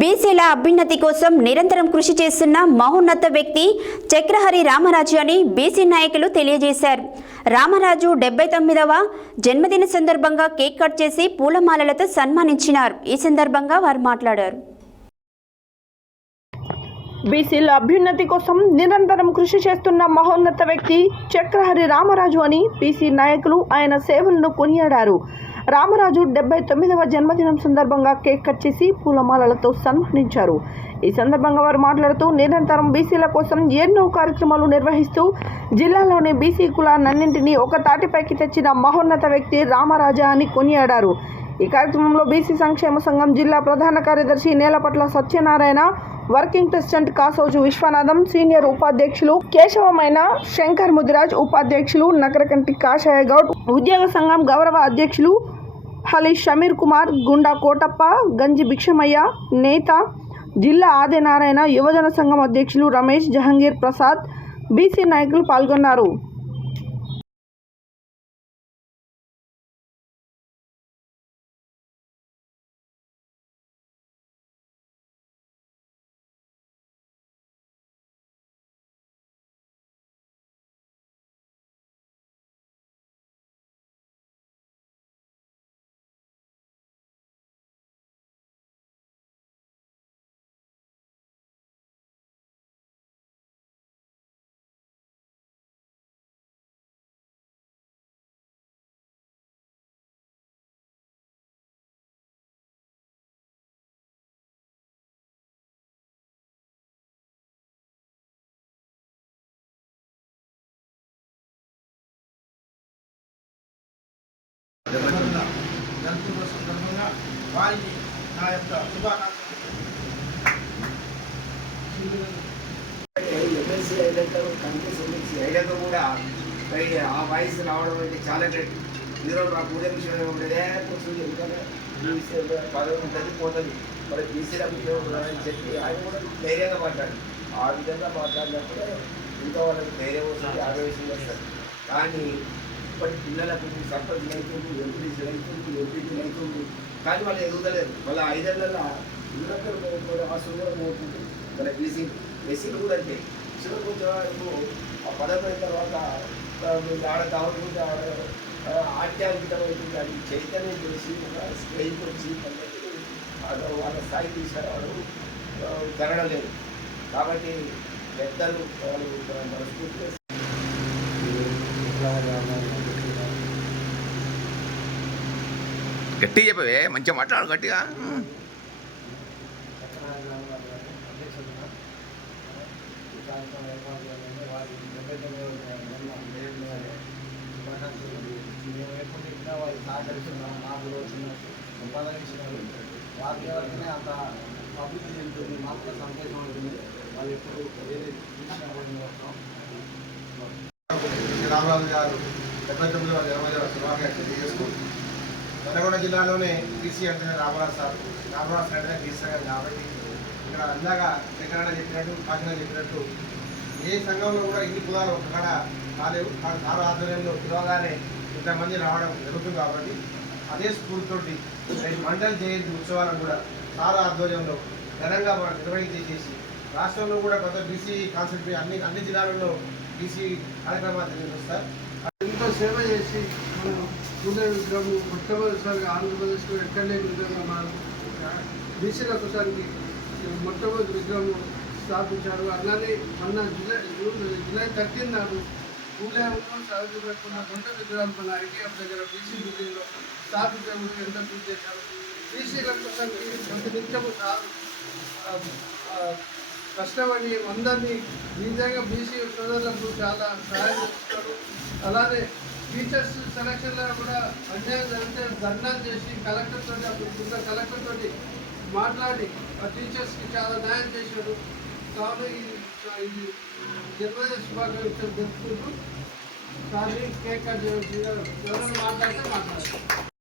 బీసీల అభ్యున్నతి కోసం నిరంతరం కృషి చేస్తున్న మహోన్నత వ్యక్తి చక్రహరి రామరాజు అని బీసీ నాయకులు తెలియజేశారు. రామరాజు డెబ్బై తొమ్మిదవ జన్మదిన సందర్భంగా కేక్ కట్ చేసి పూలమాలలతో సన్మానించినారు. ఈ సందర్భంగా వారు మాట్లాడారు. బీసీల అభ్యున్నతి కోసం నిరంతరం కృషి చేస్తున్న మహోన్నత వ్యక్తి చక్రహరి రామరాజు అని బీసీ నాయకులు ఆయన సేవలను కొనియాడారు. రామరాజు డెబ్బై తొమ్మిదవ జన్మదినం సందర్భంగా కేక్ కట్ చేసి పూలమాలలతో సన్మానించారు. ఈ సందర్భంగా వారు మాట్లాడుతూ నిరంతరం బీసీల కోసం ఎన్నో కార్యక్రమాలు నిర్వహిస్తూ జిల్లాలోని బీసీ కులాలన్నింటినీ ఒక తాటిపైకి తెచ్చిన మహోన్నత వ్యక్తి రామరాజా అని కొనియాడారు. ఈ కార్యక్రమంలో బీసీ సంక్షేమ సంఘం జిల్లా ప్రధాన కార్యదర్శి Nelapatla Satyanarayana working president Kasoju Viswanatham senior ఉపాధ్యక్షులు కేశవమైన శంకర్ ముదిరాజ్ ఉపాధ్యక్షులు నగరకంటి కాషాయ గౌడ్ ఉద్యోగ సంఘం గౌరవ అధ్యక్షులు హలి షమీర్ కుమార్ గుండా కోటప్ప గంజి భిక్షమయ్య నేత జిల్లా ఆదినారాయణ యువజన సంఘం అధ్యక్షులు రమేష్ జహంగీర్ ప్రసాద్ బీసీ నాయకులు పాల్గొన్నారు. జంతువుల సందర్భంగా వారికి నా యొక్క ఏదైతే కూడా ఆ వాయిస్ రావడం అనేది చాలా గ్రేట్ ఈరోజు నాకు పూజ విషయం ఉండేదే కూర్చొని ఎందుకంటే బీసీ పదవి ఉంటుంది పోతుంది. మరి బీసీలకు ఉద్యోగం అని చెప్పి ఆయన కూడా ధైర్యంగా మాట్లాడు ఆ విధంగా మాట్లాడినప్పుడే ఇంకా వాళ్ళకి ధైర్యం వస్తుంది ఆవేశం వస్తుంది. కానీ ఇప్పటి పిల్లలకు సర్పంచ్ అవుతుంది ఎంపీసీ అవుతుంది ఎంపీటీ అవుతుంది కానీ వాళ్ళు ఎదుగుతలేరు. వాళ్ళ ఐదేళ్ళలో ఇళ్ళక్కడ ఆ అవుతుంది మన బీసీ ఎస్సీలు కూడా అంటే చివరికి వచ్చేవాళ్ళు ఆ పదవి తర్వాత ఆడ కావాలనుకుంటే ఆడ ఆ, అవుతుంది అది చైతన్యం చేసి ఒక స్టేజ్కి వచ్చి పద్ధతి వాళ్ళు వాళ్ళ స్థాయి తీశారు వాళ్ళు జరగడం కాబట్టి పెద్దలు వాళ్ళు మనస్ఫూర్తిగా గట్టిగా చెప్పవే మంచిగా మాట్లాడు గట్టిగా. వారికి ఎవరికైనా అంత అభివృద్ధి చెందుతుంది మాకు సంతోషం ఉంటుంది వాళ్ళు ఎప్పుడు వేరే రామరాజు గారు డెబ్బై తొమ్మిదవ జన్మదిన శుభాకాంక్షలు నల్గొండ జిల్లాలోనే బీసీ అంటున్న రామరాజు సార్ రామరాజు సార్ అంటే బీసీ సంఘం కాబట్టి ఇక్కడ అందాక శంకరణ చెప్పినట్టు కాకినాడ చెప్పినట్టు ఏ సంఘంలో కూడా ఇన్ని కులాలు ఒక్కడ కాలేవు కానీ సార్ ఆధ్వర్యంలో పిలవగానే ఇంతమంది రావడం జరుగుతుంది కాబట్టి అదే స్ఫూర్తితోటి రేపు మండల జయంతి ఉత్సవాలను కూడా సార్ ఆధ్వర్యంలో ఘనంగా మనం చేసి రాష్ట్రంలో కూడా కొంత బీసీ కాన్సెప్ట్ అన్ని అన్ని జిల్లాలలో బీసీ కార్యక్రమాలు తెలియజేస్తారు ఎంతో సేవ చేసి మనం సూర్య విగ్రహం మొట్టమొదటిసారిగా ఆంధ్రప్రదేశ్లో ఎక్కడ లేని విధంగా మా బీసీల కోసానికి మొట్టమొదటి విగ్రహం స్థాపించారు. అలానే మొన్న జూలై జూలై థర్టీన్ నాడు ఊళ్ళో పెట్టుకున్న రెండు విగ్రహాలు మన ఐటీఎఫ్ దగ్గర బీసీ బిల్డింగ్లో స్థాపించడం ఎంత పూజ చేశారు? బీసీల కోసానికి ప్రతి నిత్యము సా- అందరినీ నిజంగా బీసీ సోదరులకు చాలా సహాయం చేస్తారు. అలానే టీచర్స్ సెలక్షన్లో కూడా అన్యాయం జరిగితే ధర్నాలు చేసి కలెక్టర్ తోటి అప్పుడు కలెక్టర్ తోటి మాట్లాడి ఆ టీచర్స్కి చాలా న్యాయం చేశాడు కావున ఈ జన్మదిన శుభాకాంక్షలు జరుపుకుంటూ కానీ కేక్ కట్ ఎవరైనా మాట్లాడితే మాట్లాడతారు.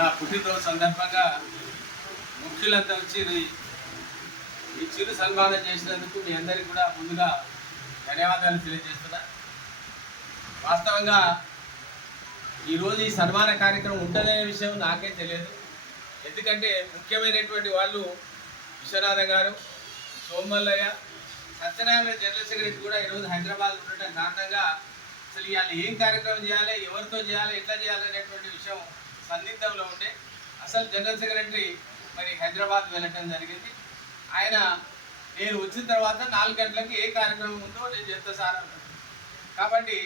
నా పుట్టినరోజు సందర్భంగా ముఖ్యులంతా వచ్చి ఈ చిరు సన్మానం చేసినందుకు మీ అందరికీ కూడా ముందుగా ధన్యవాదాలు తెలియజేస్తున్నా. వాస్తవంగా ఈరోజు ఈ సన్మాన కార్యక్రమం ఉంటుందనే విషయం నాకే తెలియదు. ఎందుకంటే ముఖ్యమైనటువంటి వాళ్ళు విశ్వనాథ గారు సోమల్లయ్య సత్యనారాయణ జనరల్ సెక్రటరీ కూడా ఈరోజు హైదరాబాద్ ఉండటం కారణంగా అసలు ఇవాళ ఏం కార్యక్రమం చేయాలి ఎవరితో చేయాలి ఎట్లా చేయాలి అనేటువంటి విషయం సందిగ్ధంలో ఉంటే అసలు జనరల్ సెక్రటరీ మరి హైదరాబాద్ వెళ్ళటం జరిగింది. ఆయన నేను వచ్చిన తర్వాత నాలుగు గంటలకి ఏ కార్యక్రమం ఉందో నేను చెప్తా సార్ కాబట్టి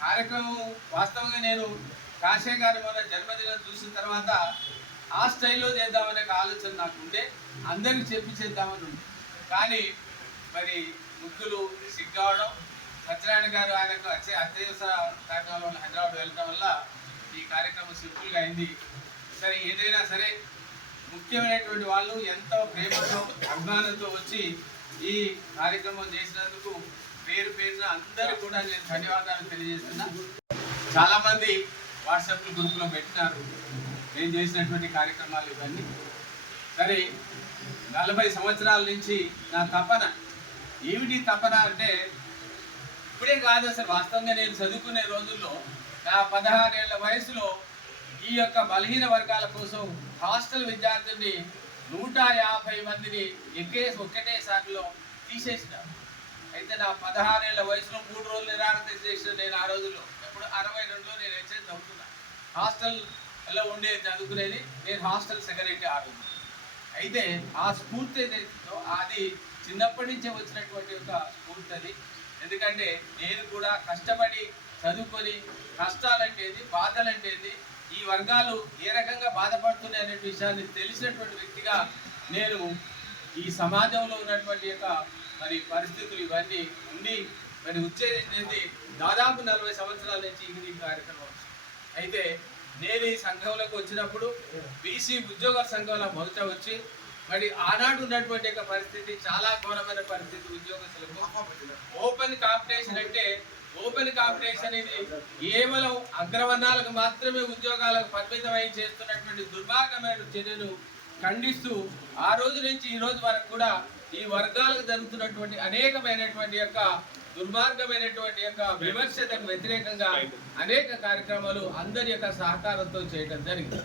కార్యక్రమం వాస్తవంగా నేను కాశే గారి మన జన్మదినం చూసిన తర్వాత ఆ స్టైల్లో చేద్దామనే ఒక ఆలోచన నాకు ఉండే. అందరికి చెప్పి చేద్దామని ఉంది. కానీ మరి ముగ్గులు సిగ్గవడం సత్యనారాయణ గారు ఆయనకు వచ్చే అత్యవసర కార్యక్రమంలో వల్ల హైదరాబాద్ వెళ్ళటం వల్ల ఈ కార్యక్రమం సింపుల్గా అయింది. సరే ఏదైనా సరే ముఖ్యమైనటువంటి వాళ్ళు ఎంతో ప్రేమతో అభిమానంతో వచ్చి ఈ కార్యక్రమం చేసినందుకు పేరు పేరున అందరూ కూడా నేను ధన్యవాదాలు తెలియజేస్తున్నా. చాలా మంది వాట్సాప్ గ్రూప్లో పెట్టినారు. నేను చేసినటువంటి కార్యక్రమాలు ఇవన్నీ. సరే నలభై సంవత్సరాల నుంచి నా తపన ఏమిటి తపన అంటే ఇప్పుడే కాదు అసలు వాస్తవంగా నేను చదువుకునే రోజుల్లో నా పదహారేళ్ళ వయసులో ఈ యొక్క బలహీన వర్గాల కోసం హాస్టల్ విద్యార్థుల్ని నూట యాభై మందిని ఎక్కే ఒక్కటేసారిలో తీసేసినారు అయితే నా పదహారేళ్ళ వయసులో మూడు రోజులు నిరాకరణ చేసిన నేను ఆ రోజుల్లో. ఎప్పుడు అరవై రెండులో నేను హెచ్ఎస్ చదువుతున్నా. హాస్టల్లో ఉండే చదువుకునేది నేను హాస్టల్ సెక్రటరీ ఆ రోజు. అయితే ఆ స్ఫూర్తి ఏదైతుందో అది చిన్నప్పటి నుంచే వచ్చినటువంటి ఒక స్ఫూర్తి అది. ఎందుకంటే నేను కూడా కష్టపడి చదువుకొని కష్టాలంటేది బాధలంటేది ఈ వర్గాలు ఏ రకంగా బాధపడుతున్నాయి అనే విషయాన్ని తెలిసినటువంటి వ్యక్తిగా నేను ఈ సమాజంలో ఉన్నటువంటి యొక్క మరి పరిస్థితులు ఇవన్నీ ఉండి మరి వచ్చేది దాదాపు నలభై సంవత్సరాల నుంచి ఇది కార్యక్రమం అయితే నేను ఈ సంఘంలోకి వచ్చినప్పుడు బీసీ ఉద్యోగ సంఘంలో మొదట వచ్చి మరి ఆనాడు ఉన్నటువంటి యొక్క పరిస్థితి చాలా ఘోరమైన పరిస్థితి ఉద్యోగస్తులకు. ఓపెన్ కాంపిటీషన్ అంటే ఓపెన్ కాంపిటీషన్ ఇది. కేవలం అగ్రవర్ణాలకు మాత్రమే ఉద్యోగాలకు పరిమితమై చేస్తున్నటువంటి దుర్భాగ్యమైన చర్యను ఖండిస్తూ ఆ రోజు నుంచి ఈ రోజు వరకు కూడా ఈ వర్గాలకు జరుగుతున్నటువంటి అనేకమైనటువంటి యొక్క దుర్మార్గమైనటువంటి యొక్క విమర్శలకు వ్యతిరేకంగా అనేక కార్యక్రమాలు అందరి యొక్క సహకారంతో చేయడం జరిగింది.